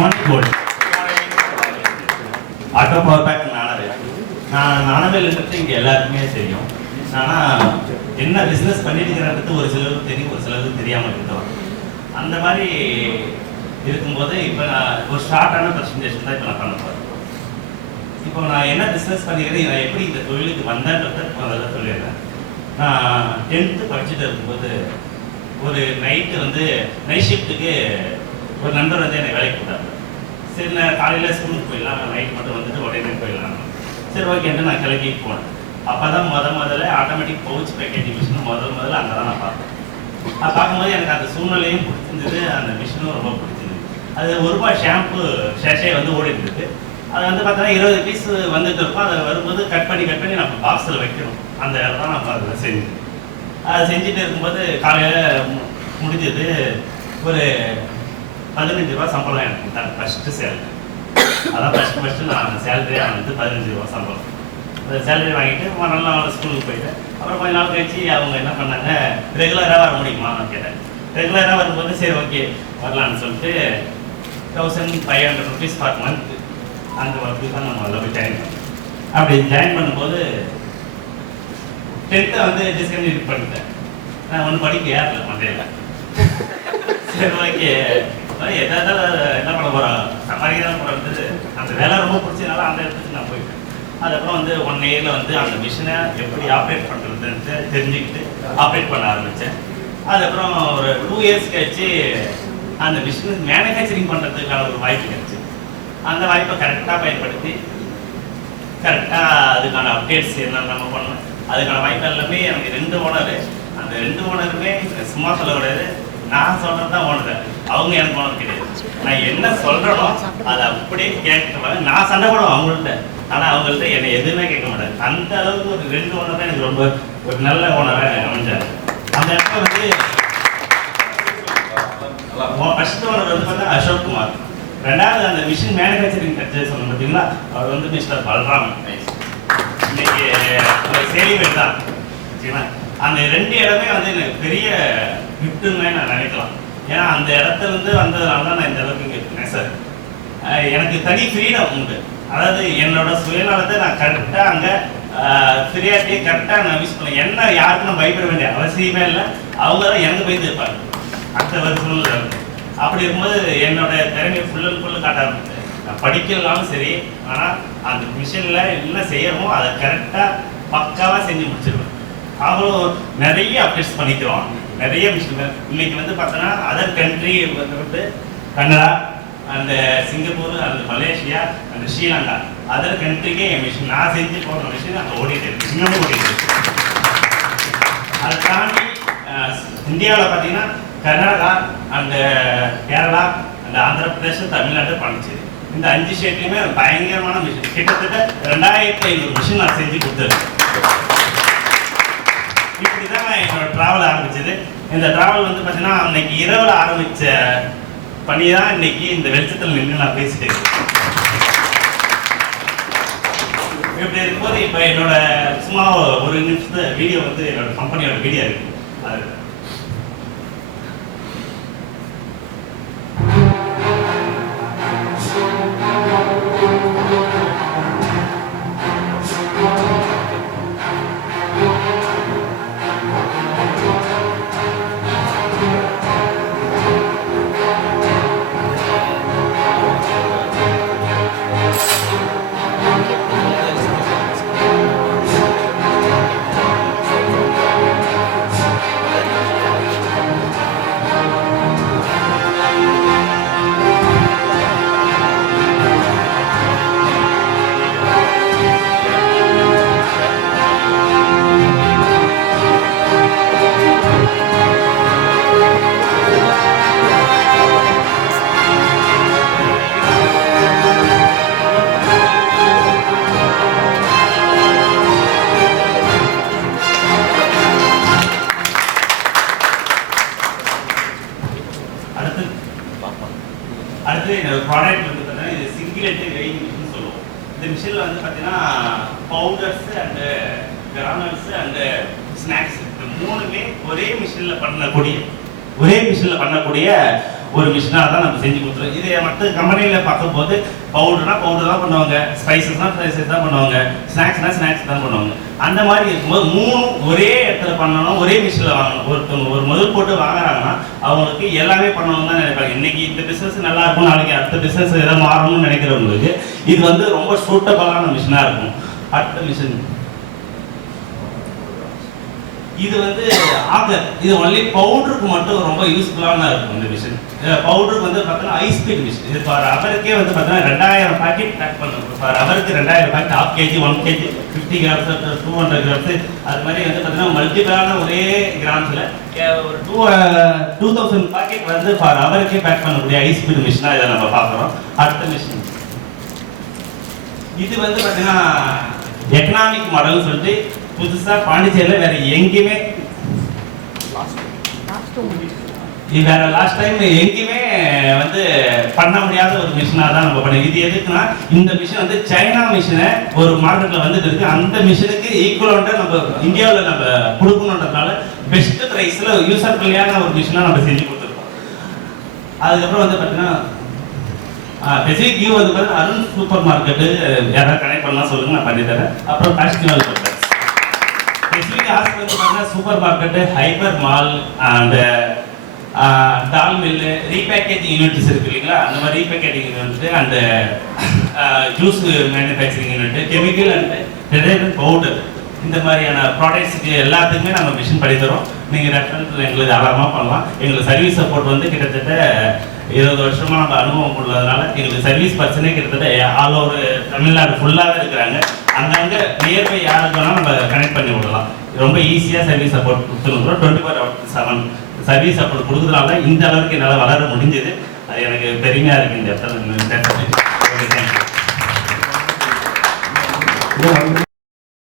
Morning cold auto power pack நானவேல்ன்றது இங்கே எல்லாருக்குமே தெரியும். ஆனால் என்ன பிஸ்னஸ் பண்ணிட்டுங்கிறது ஒரு சிலருக்கு தெரியும், ஒரு சிலருக்கு தெரியாமல் இருக்கிறோம். அந்த மாதிரி இருக்கும்போது இப்போ நான் ஒரு ஷார்ட்டான ப்ரெசன்டேஷன் தான் இப்போ நான் பண்ண போகிறேன். இப்போ நான் என்ன பிஸ்னஸ் பண்ணிக்கிறேன், நான் எப்படி இந்த தொழிலுக்கு வந்தேன்றதை முதல்ல சொல்லிடுறேன். நான் 10th படிச்சுட்டு இருக்கும்போது ஒரு நைட்டு வந்து நைட் ஷிஃப்ட்டுக்கு ஒரு நண்பர் வந்து என்னை வேலைக்கு போட்டாங்க. சரி, நான் காலையில் ஸ்கூலுக்கு போயிடலாம், நைட் மட்டும் வந்துட்டு உடனே போயிடலாம். சரி ஓகேன்ட்டு நான் கிளம்பி போனேன். அப்போ தான் முதல்ல ஆட்டோமேட்டிக் பவுச் பேக்கேஜிங் மிஷின் முதல்ல அங்கே தான் நான் பார்த்தேன். அது பார்க்கும்போது எனக்கு அந்த சூழ்நிலையும் பிடிச்சிருந்தது, அந்த மிஷினும் ரொம்ப பிடிச்சிருந்தது. அது ₹1 ஷாம்பு ஷேஷே வந்து ஓடிட்டு இருக்கு. அதை வந்து பார்த்தோன்னா 20 பீஸ் வந்துட்டு இருக்கும். அதை வரும்போது கட் பண்ணி நம்ம பாக்ஸில் வைக்கணும். அந்த இடம் தான் நம்ம அதில் செஞ்சு அதை செஞ்சுட்டு இருக்கும்போது காலையில் முடிஞ்சது. ஒரு ₹15 சம்பளம் எனக்கு கொடுத்தாங்க ஃபஸ்ட்டு சேலரி. அதான் ஃபஸ்ட்டு நான் சேலரியாக வந்து ₹15 சம்பளம். அந்த சேலரி வாங்கிட்டு நல்லா ஸ்கூலுக்கு போயிட்டேன். அப்புறம் கொஞ்ச நாள் கழிச்சு அவங்க என்ன பண்ணாங்க, ரெகுலராக வர முடியுமா நான் கேட்டேன். ரெகுலராக வரும்போது சரி ஓகே வரலான்னு சொல்லிட்டு ₹1500 பர் மந்த் அந்த ஒர்க்கு தான் நம்ம அதில் போய் ஜாயின் பண்ணோம். அப்படி ஜாயின் பண்ணும்போது 10th வந்து டிஸ்கன்டினியூ பண்ணிட்டேன். நான் ஒன்றும் படிக்க ஏறல மண்டையில். சரி ஓகே எதாவது என்ன பண்ண போகிறோம், சம்பாதிக்க தான் போகிறது. அந்த வேலை ரொம்ப பிடிச்சதுனால அந்த இடத்துக்கு நான் போயிட்டேன். அதுக்கப்புறம் வந்து 1 இயரில் வந்து அந்த மிஷினை எப்படி ஆப்ரேட் பண்ணுறதுன்ட்டு தெரிஞ்சுக்கிட்டு ஆப்ரேட் பண்ண ஆரம்பித்தேன். அதுக்கப்புறம் ஒரு 2 இயர்ஸ் கழிச்சு அந்த மிஷின் மேனுஃபேக்சரிங் பண்ணுறதுக்கான ஒரு வாய்ப்பு கிடைச்சி, அந்த வாய்ப்பை கரெக்டாக பயன்படுத்தி கரெக்டாக அதுக்கான அப்டேட்ஸ் என்னென்ன நம்ம பண்ணணும், அதுக்கான வாய்ப்பு எல்லாமே எனக்கு 2 ஓனரு. அந்த 2 ஓனருமே சும்மா சொல்லக்கூடாது, நான் சொல்கிறது தான் ஓனர், அவங்க எனக்கு ஓனர் கிடையாது. நான் என்ன சொல்கிறேனோ அதை அப்படியே கேட்க, நான் சண்டை போடுவேன் அவங்கள்ட்ட, ஆனால் அவங்கள்ட்ட என்னை எதுவுமே கேட்க மாட்டேன். அந்த அளவுக்கு ஒரு 2 ஓனர் தான் எனக்கு ரொம்ப ஒரு நல்ல ஓனராக அமைஞ்சார். அந்த இடத்துல வந்து ஃபர்ஸ்ட் ஓனர் வந்து பார்த்தா அசோக் குமார். 2வது அந்த மிஷின் மேனுஃபேக்சரிங் கிடைச்சது சொன்ன பார்த்தீங்களா, அவர் வந்து மிஸ்டர் பல்ராம். இன்னைக்கு சேலிமேட் தான். சரிங்களா, அந்த 2 இடமே வந்து எனக்கு பெரிய கிஃப்ட்டுன்னு நான் நினைக்கலாம். ஏன்னா அந்த இடத்துலேருந்து வந்ததுனால தான் நான் இந்த அளவுக்கு இங்கே இருக்கேன் சார். எனக்கு தனி ஃப்ரீடம் உண்டு. அதாவது என்னோட சுயநலத்தை நான் கரெக்டாக அங்கே ஃப்ரீயாட்டியே கரெக்டாக நான் யூஸ் பண்ணேன். என்ன யாருக்கும் நான் பயப்பட வேண்டிய அவசியமே இல்லை, அவங்க தான் எனக்கு பயந்து இருப்பாங்க அடுத்த வருஷம். அப்படி இருக்கும்போது என்னோட திறமையை ஃபுல்லு காட்ட ஆரம்பிச்சேன். நான் படிக்கலாலும் சரி, ஆனால் அந்த மிஷினில் என்ன செய்யணுமோ அதை கரெக்டாக பக்காவாக செஞ்சு முடிச்சிடுவேன். அவ்வளோ நிறைய அப்டேட்ஸ் பண்ணிக்கிறோம், நிறைய மிஷின்கள். இன்னைக்கு வந்து பார்த்தோன்னா அதர் கண்ட்ரி வந்து கனடா, அந்த சிங்கப்பூர், அந்த மலேசியா, அந்த ஸ்ரீலங்கா, அதர் கண்ட்ரிக்கே என் மிஷின் நான் செஞ்சு போகிற மிஷின் அங்கே ஓடிட்டு இருக்கு, இன்னமும் ஓடிட்டு இருக்கு. அதை தாண்டி இந்தியாவில் பார்த்தீங்கன்னா கர்நாடகா, அந்த கேரளா, அந்த ஆந்திர பிரதேசம், தமிழ்நாடு, பாண்டிச்சேரி, இந்த 5 ஸ்டேட்லையுமே பயங்கரமான மிஷின், கிட்டத்தட்ட 2500 மிஷின் நான் செஞ்சு கொடுத்துருக்கேன். இப்படி தான் நான் என்னோட ட்ராவல் ஆரம்பிச்சது. இந்த ட்ராவல் வந்து பார்த்தீங்கன்னா அன்னைக்கு இரவில் ஆரம்பித்த பண்ணி தான் இன்னைக்கு இந்த வெளிச்சத்தில் நின்று நான் பேசிட்டு இருக்கேன். இப்படி இருக்கும்போது இப்போ என்னோட சும்மா ஒரு நிமிஷத்து வீடியோ வந்து என்னோட கம்பெனியோட வீடியோ இருக்கு. அது அடுத்து என்னோட ப்ராடக்ட் வந்து பார்த்தீங்கன்னா இது சிங்குலேட்டரி வெயிங் மிஷின் சொல்லுவோம். இந்த மிஷினில் வந்து பார்த்தீங்கன்னா பவுடர்ஸு அண்டு கிரானல்ஸு அண்டு ஸ்நாக்ஸ் இந்த 3மே ஒரே மிஷினில் பண்ணக்கூடிய ஒரு மிஷினாக தான் நம்ம செஞ்சு கொடுத்துருவோம். இதை மற்ற கம்பெனியில் பார்க்கும்போது பவுடர் தான் பண்ணுவாங்க, ஸ்பைசஸ் தான் பண்ணுவாங்க, ஸ்நாக்ஸ் தான் பண்ணுவாங்க. அந்த மாதிரி இருக்கும்போது 3 ஒரே இடத்துல பண்ணணும், ஒரே மிஷினில் வாங்கணும். ஒருத்தவங்க ஒரு முதல் போட்டு வாங்குறாங்கன்னா அவங்களுக்கு எல்லாமே பண்ணணும்னு தான் நினைப்பாங்க. இன்னைக்கு இந்த பிஸ்னஸ் நல்லா இருக்கும், நாளைக்கு அடுத்த பிஸ்னஸ் எதாவது மாறணும்னு நினைக்கிறவங்களுக்கு இது வந்து ரொம்ப சூட்டபிளான மிஷினாக இருக்கும். அடுத்த மிஷின் இது வந்து ஆகர், இது ஒன்லி பவுடருக்கு மட்டும் ரொம்ப யூஸ்ஃபுல்லான இருக்கும். இந்த மிஷின் பவுடருக்கு வந்து பார்த்தீங்கன்னா ஹை ஸ்பீட் மிஷின். இது ஃபார் அவருக்கே வந்து பார்த்தீங்கன்னா 2000 பாக்கெட் பேக் பண்ணுறது. ஃபார் அவருக்கு 2000 பாக்கெட், 1/2 kg 1 kg 50 கிராம்ஸ் 200 கிராம்ஸ் அது மாதிரி வந்து பார்த்தீங்கன்னா மல்டிபிளான ஒரே கிராம்ஸில் ஒரு 2000 பாக்கெட் வந்து ஃபார் அவருக்கே பேக் பண்ணக்கூடிய ஹை ஸ்பீட் மிஷினாக இதை நம்ம பார்க்குறோம். அடுத்த மிஷின் இது வந்து பார்த்தீங்கன்னா எக்கனாமிக் மாடல்னு சொல்லிட்டு புதுசாக பாண்டிச்சேரியில் வேற எங்கேயுமே வேற லாஸ்ட் டைம் எங்கேயுமே வந்து பண்ண முடியாத ஒரு மிஷினாக தான் நம்ம பண்ணி. இது எதுக்குன்னா இந்த மிஷின் வந்து சைனா மிஷினை ஒரு மார்க்கெட்டில் வந்துட்டு இருக்கு. அந்த மிஷினுக்கு ஈக்குவலாக நம்ம இந்தியாவில் நம்ம கொடுக்கணுன்றதுனால பெஸ்ட் ப்ரைஸில் யூசர் ஃப்ரெண்ட்லியான ஒரு மிஷினாக நம்ம செஞ்சு கொடுத்துருக்கோம். அதுக்கப்புறம் வந்து பார்த்தீங்கன்னா பெசிஃபிக் வியூ வந்து பார்த்தீங்கன்னா அருண் சூப்பர் மார்க்கெட்டு யாராவது கனெக்ட் பண்ணலாம் சொல்லுங்க, நான் பண்ணித்தரேன். அப்புறம் ஃபேஷனல் ப்ராடக்ட்ஸ் பெசிஃபிக் ஹாஸ்பிட்டல் வந்து பார்த்தீங்கன்னா super market, hyper mall and dal mill, repackaging units இருக்கு இல்லைங்களா, அந்த மாதிரி repackaging unit and juice manufacturing unit, chemical and detergent powder, இந்த மாதிரியான ப்ராடக்ட்ஸுக்கு எல்லாத்துக்குமே நம்ம மிஷின் பண்ணி தரோம். நீங்கள் ரெஃபரன்ஸ் எங்களுக்கு தாராளமாக பண்ணலாம். எங்களுக்கு சர்வீஸ் சப்போர்ட் வந்து கிட்டத்தட்ட 20 வருஷமாக நம்ம அனுபவம் உள்ளதுனால எங்களுக்கு சர்வீஸ் பர்சனே கிட்டத்தட்ட ஆல் ஓவர் தமிழ்நாடு ஃபுல்லாகவே இருக்கிறாங்க. அங்கங்கே நியர்பை யாருக்கு வேணால் நம்ம கனெக்ட் பண்ணி விடலாம். ரொம்ப ஈஸியாக சர்வீஸ் சப்போர்ட் கொடுத்துருக்குறோம். 24/7 சர்வீஸ் சப்போர்ட் கொடுக்குறதுனால தான் இந்த அளவுக்கு என்னால் வளர முடிஞ்சது. அது எனக்கு பெருமையாக இருக்குது இந்த இடத்துல.